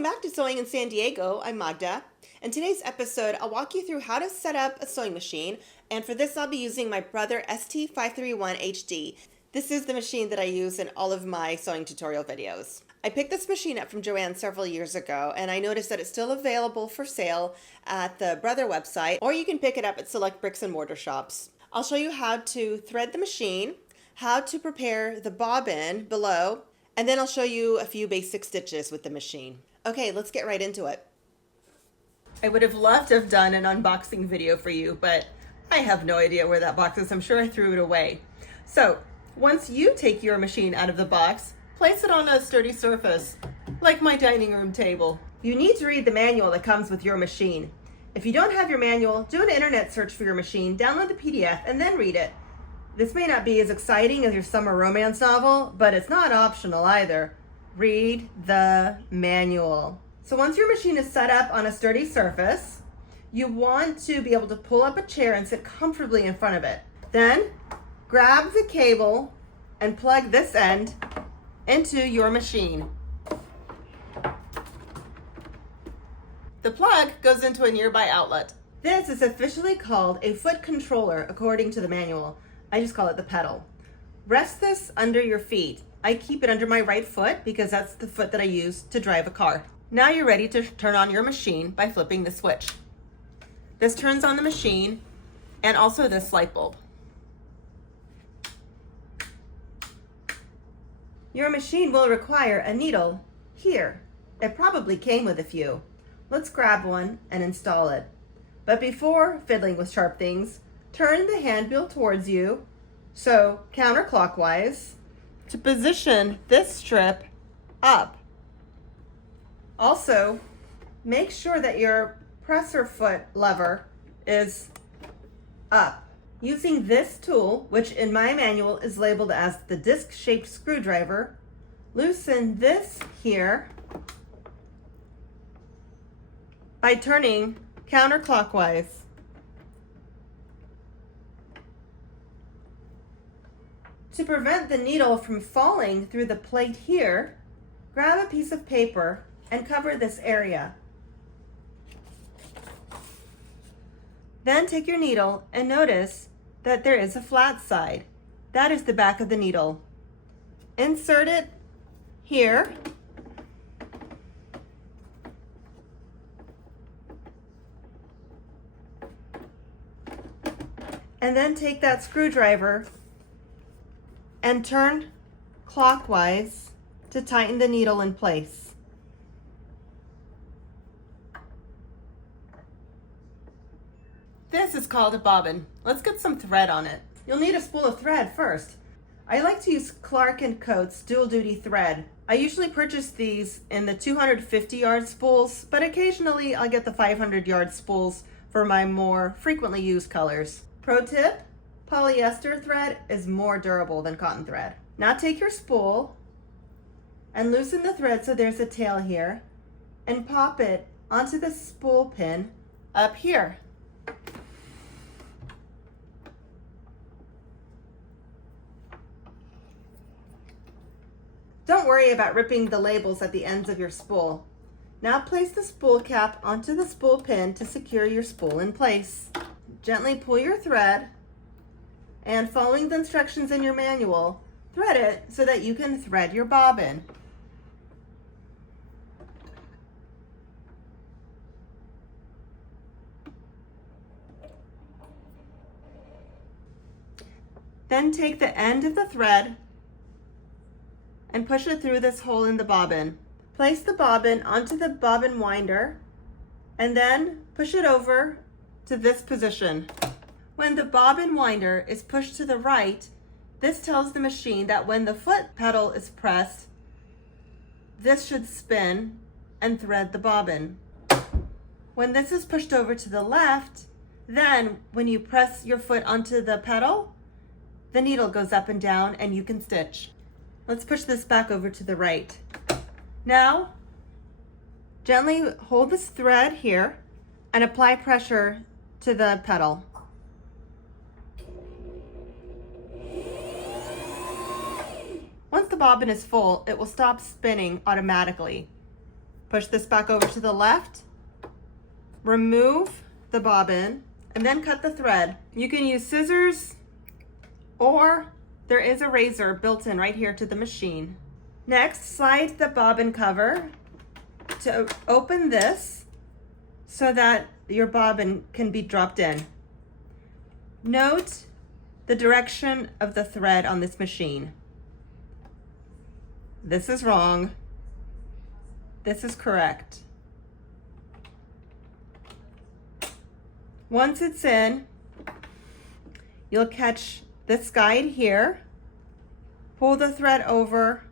Welcome back to Sewing in San Diego. I'm Magda. In today's episode, I'll walk you through how to set up a sewing machine, and for this I'll be using my Brother ST531HD. This is the machine that I use in all of my sewing tutorial videos. I picked this machine up from Joann several years ago, and I noticed that it's still available for sale at the Brother website, or you can pick it up at select bricks and mortar shops. I'll show you how to thread the machine, how to prepare the bobbin below, and then I'll show you a few basic stitches with the machine. Okay, let's get right into it. I would have loved to have done an unboxing video for you, but I have no idea where that box is. I'm sure I threw it away. So once you take your machine out of the box, place it on a sturdy surface, like my dining room table. You need to read the manual that comes with your machine. If you don't have your manual, do an internet search for your machine, download the PDF, and then read it. This may not be as exciting as your summer romance novel, but it's not optional either. Read the manual. So once your machine is set up on a sturdy surface, you want to be able to pull up a chair and sit comfortably in front of it. Then grab the cable and plug this end into your machine. The plug goes into a nearby outlet. This is officially called a foot controller according to the manual. I just call it the pedal. Rest this under your feet. I keep it under my right foot because that's the foot that I use to drive a car. Now you're ready to turn on your machine by flipping the switch. This turns on the machine and also this light bulb. Your machine will require a needle here. It probably came with a few. Let's grab one and install it. But before fiddling with sharp things, turn the hand wheel towards you, so counterclockwise, to position this strip up. Also, make sure that your presser foot lever is up. Using this tool, which in my manual is labeled as the disc-shaped screwdriver, loosen this here by turning counterclockwise. To prevent the needle from falling through the plate here, grab a piece of paper and cover this area. Then take your needle and notice that there is a flat side. That is the back of the needle. Insert it here. And then take that screwdriver and turn clockwise to tighten the needle in place. This is called a bobbin. Let's get some thread on it. You'll need a spool of thread first. I like to use Clark & Coates dual duty thread. I usually purchase these in the 250 yard spools, but occasionally I'll get the 500 yard spools for my more frequently used colors. Pro tip: polyester thread is more durable than cotton thread. Now take your spool and loosen the thread so there's a tail here and pop it onto the spool pin up here. Don't worry about ripping the labels at the ends of your spool. Now place the spool cap onto the spool pin to secure your spool in place. Gently pull your thread, and following the instructions in your manual, thread it so that you can thread your bobbin. Then take the end of the thread and push it through this hole in the bobbin. Place the bobbin onto the bobbin winder and then push it over to this position. When the bobbin winder is pushed to the right, this tells the machine that when the foot pedal is pressed, this should spin and thread the bobbin. When this is pushed over to the left, then when you press your foot onto the pedal, the needle goes up and down and you can stitch. Let's push this back over to the right. Now, gently hold this thread here and apply pressure to the pedal. Once the bobbin is full, it will stop spinning automatically. Push this back over to the left, remove the bobbin, and then cut the thread. You can use scissors, or there is a razor built in right here to the machine. Next, slide the bobbin cover to open this so that your bobbin can be dropped in. Note the direction of the thread on this machine. This is wrong. This is correct. Once it's in, you'll catch this guide here, pull the thread over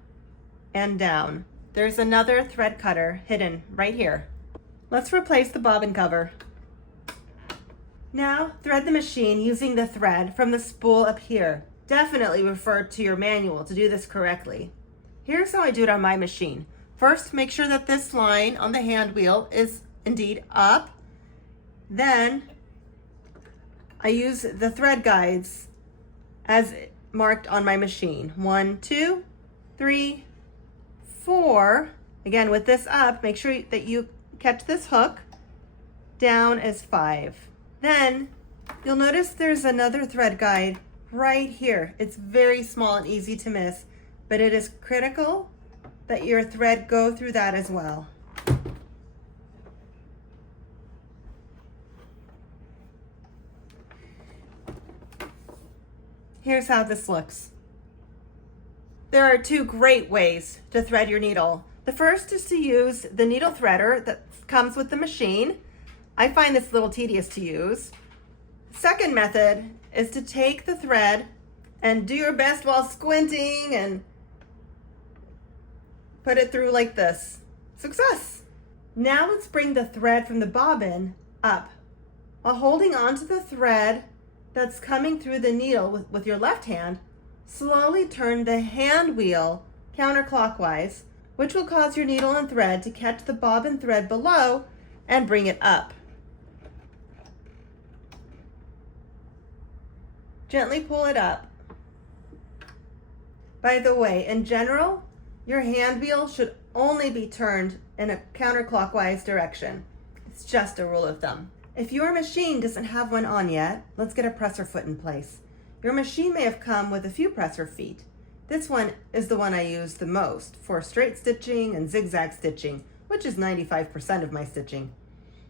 and down. There's another thread cutter hidden right here. Let's replace the bobbin cover. Now, thread the machine using the thread from the spool up here. Definitely refer to your manual to do this correctly. Here's how I do it on my machine. First, make sure that this line on the hand wheel is indeed up. Then, I use the thread guides as marked on my machine. 1, 2, 3, 4. Again, with this up, make sure that you catch this hook. Down is 5. Then you'll notice there's another thread guide right here. It's very small and easy to miss, but it is critical that your thread go through that as well. Here's how this looks. There are two great ways to thread your needle. The first is to use the needle threader that comes with the machine. I find this a little tedious to use. Second method is to take the thread and do your best while squinting and put it through like this. Success! Now let's bring the thread from the bobbin up. While holding onto the thread that's coming through the needle with your left hand, slowly turn the hand wheel counterclockwise, which will cause your needle and thread to catch the bobbin thread below and bring it up. Gently pull it up. By the way, in general, your hand wheel should only be turned in a counterclockwise direction. It's just a rule of thumb. If your machine doesn't have one on yet, let's get a presser foot in place. Your machine may have come with a few presser feet. This one is the one I use the most for straight stitching and zigzag stitching, which is 95% of my stitching.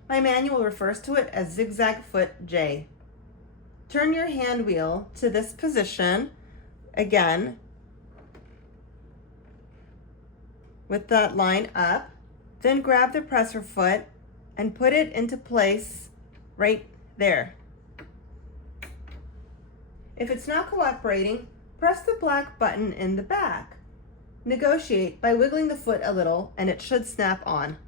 My manual refers to it as zigzag foot J. Turn your hand wheel to this position again with that line up. Then grab the presser foot and put it into place right there. If it's not cooperating, press the black button in the back. Negotiate by wiggling the foot a little and it should snap on.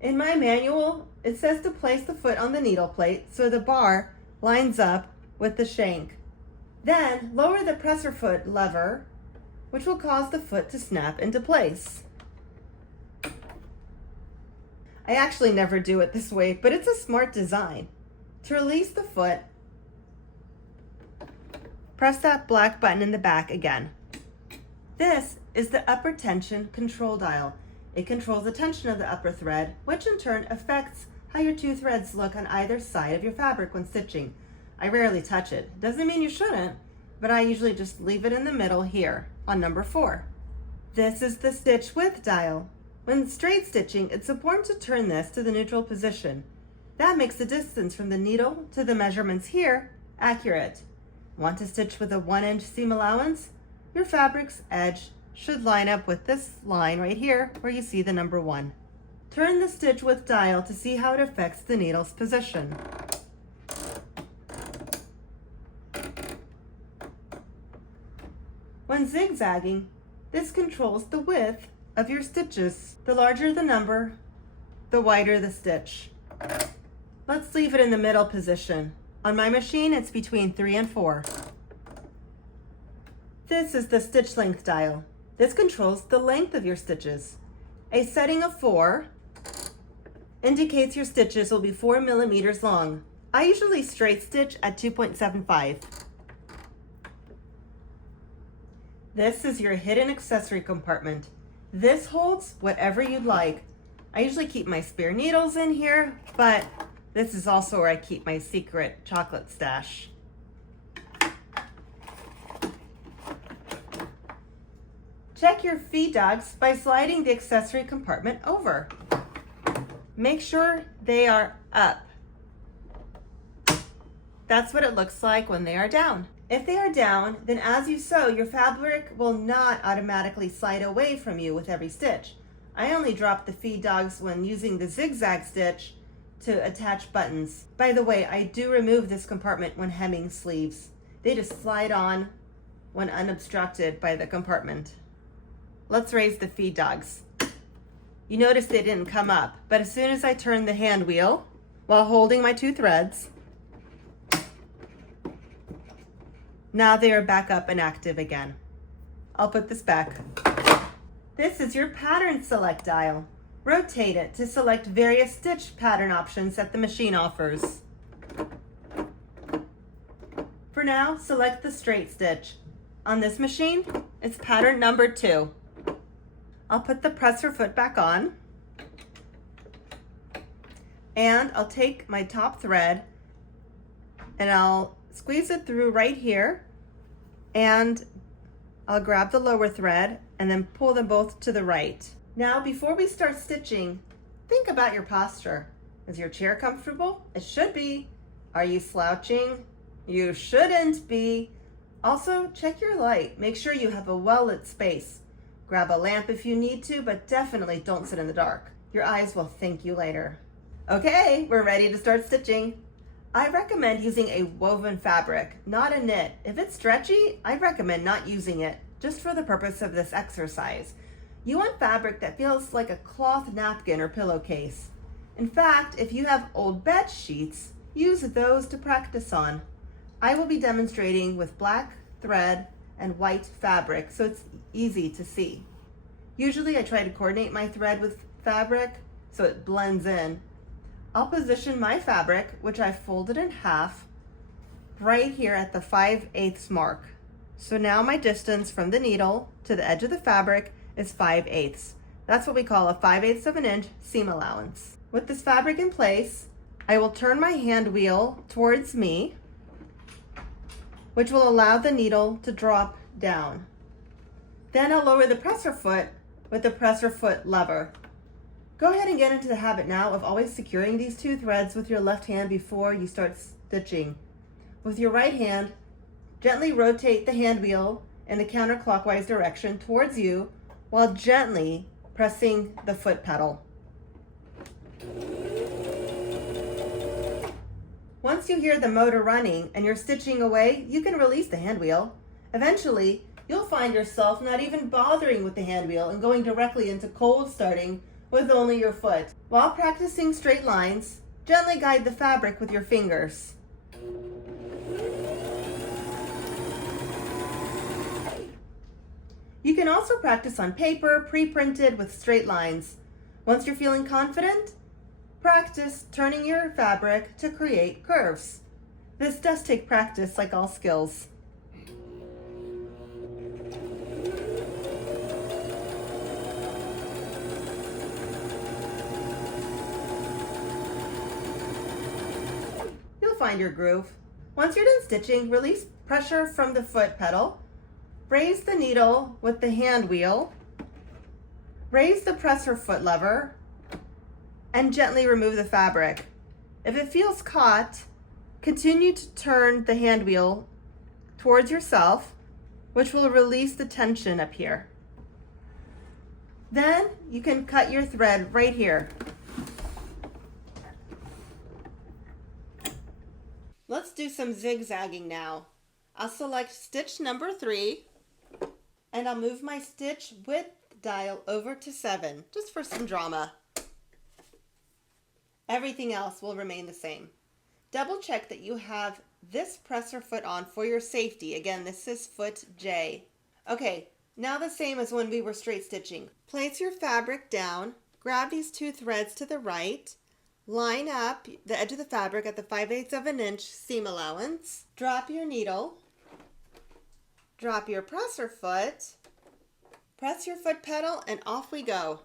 In my manual, it says to place the foot on the needle plate so the bar lines up with the shank. Then lower the presser foot lever, which will cause the foot to snap into place. I actually never do it this way, but it's a smart design. To release the foot, press that black button in the back again. This is the upper tension control dial. It controls the tension of the upper thread, which in turn affects how your two threads look on either side of your fabric when stitching. I rarely touch it. Doesn't mean you shouldn't, but I usually just leave it in the middle here on number 4. This is the stitch width dial. When straight stitching, it's important to turn this to the neutral position. That makes the distance from the needle to the measurements here accurate. Want to stitch with a 1-inch seam allowance? Your fabric's edge should line up with this line right here where you see the number 1. Turn the stitch width dial to see how it affects the needle's position. When zigzagging, this controls the width of your stitches. The larger the number, the wider the stitch. Let's leave it in the middle position. On my machine, it's between 3 and 4. This is the stitch length dial. This controls the length of your stitches. A setting of 4 indicates your stitches will be 4 millimeters long. I usually straight stitch at 2.75. This is your hidden accessory compartment. This holds whatever you'd like. I usually keep my spare needles in here, but this is also where I keep my secret chocolate stash. Check your feed dogs by sliding the accessory compartment over. Make sure they are up. That's what it looks like when they are down. If they are down, then as you sew, your fabric will not automatically slide away from you with every stitch. I only drop the feed dogs when using the zigzag stitch to attach buttons. By the way, I do remove this compartment when hemming sleeves. They just slide on when unobstructed by the compartment. Let's raise the feed dogs. You notice they didn't come up, but as soon as I turn the hand wheel while holding my 2 threads, now they are back up and active again. I'll put this back. This is your pattern select dial. Rotate it to select various stitch pattern options that the machine offers. For now, select the straight stitch. On this machine, it's pattern number 2. I'll put the presser foot back on, and I'll take my top thread and I'll squeeze it through right here, and I'll grab the lower thread and then pull them both to the right. Now, before we start stitching, think about your posture. Is your chair comfortable? It should be. Are you slouching? You shouldn't be. Also, check your light. Make sure you have a well-lit space. Grab a lamp if you need to, but definitely don't sit in the dark. Your eyes will thank you later. Okay, we're ready to start stitching. I recommend using a woven fabric, not a knit. If it's stretchy, I recommend not using it, just for the purpose of this exercise. You want fabric that feels like a cloth napkin or pillowcase. In fact, if you have old bed sheets, use those to practice on. I will be demonstrating with black thread and white fabric, so it's easy to see. Usually I try to coordinate my thread with fabric so it blends in. I'll position my fabric, which I folded in half, right here at the 5/8 mark. So now my distance from the needle to the edge of the fabric is 5/8. That's what we call a 5/8 of an inch seam allowance. With this fabric in place, I will turn my hand wheel towards me, which will allow the needle to drop down. Then I'll lower the presser foot with the presser foot lever. Go ahead and get into the habit now of always securing these 2 threads with your left hand before you start stitching. With your right hand, gently rotate the hand wheel in the counterclockwise direction towards you while gently pressing the foot pedal. Once you hear the motor running and you're stitching away, you can release the hand wheel. Eventually, you'll find yourself not even bothering with the hand wheel and going directly into cold starting with only your foot. While practicing straight lines, gently guide the fabric with your fingers. You can also practice on paper, pre-printed with straight lines. Once you're feeling confident, practice turning your fabric to create curves. This does take practice, like all skills. You'll find your groove. Once you're done stitching, release pressure from the foot pedal. Raise the needle with the hand wheel. Raise the presser foot lever and gently remove the fabric. If it feels caught, continue to turn the hand wheel towards yourself, which will release the tension up here. Then you can cut your thread right here. Let's do some zigzagging now. I'll select stitch number 3 and I'll move my stitch width dial over to 7, just for some drama. Everything else will remain the same. Double check that you have this presser foot on for your safety. Again, this is foot J. Okay, now the same as when we were straight stitching. Place your fabric down, grab these 2 threads to the right, line up the edge of the fabric at the 5/8 of an inch seam allowance, drop your needle, drop your presser foot, Press your foot pedal and off we go.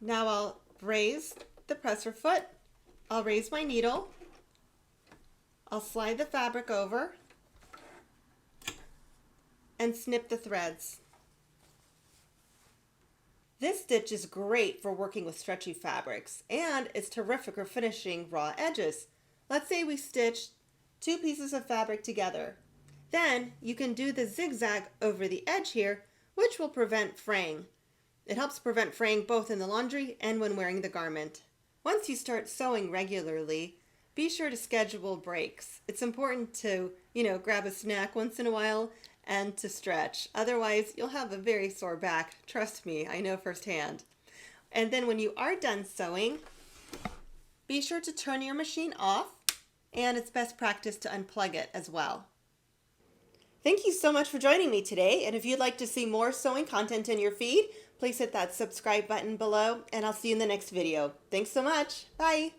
Now I'll raise the presser foot, I'll raise my needle, I'll slide the fabric over, and snip the threads. This stitch is great for working with stretchy fabrics, and it's terrific for finishing raw edges. Let's say we stitched 2 pieces of fabric together. Then you can do the zigzag over the edge here, which will prevent fraying. It helps prevent fraying both in the laundry and when wearing the garment. Once you start sewing regularly, be sure to schedule breaks. It's important to, grab a snack once in a while and to stretch. Otherwise, you'll have a very sore back. Trust me, I know firsthand. And then when you are done sewing, be sure to turn your machine off, and it's best practice to unplug it as well. Thank you so much for joining me today, and if you'd like to see more sewing content in your feed, please hit that subscribe button below, and I'll see you in the next video. Thanks so much. Bye.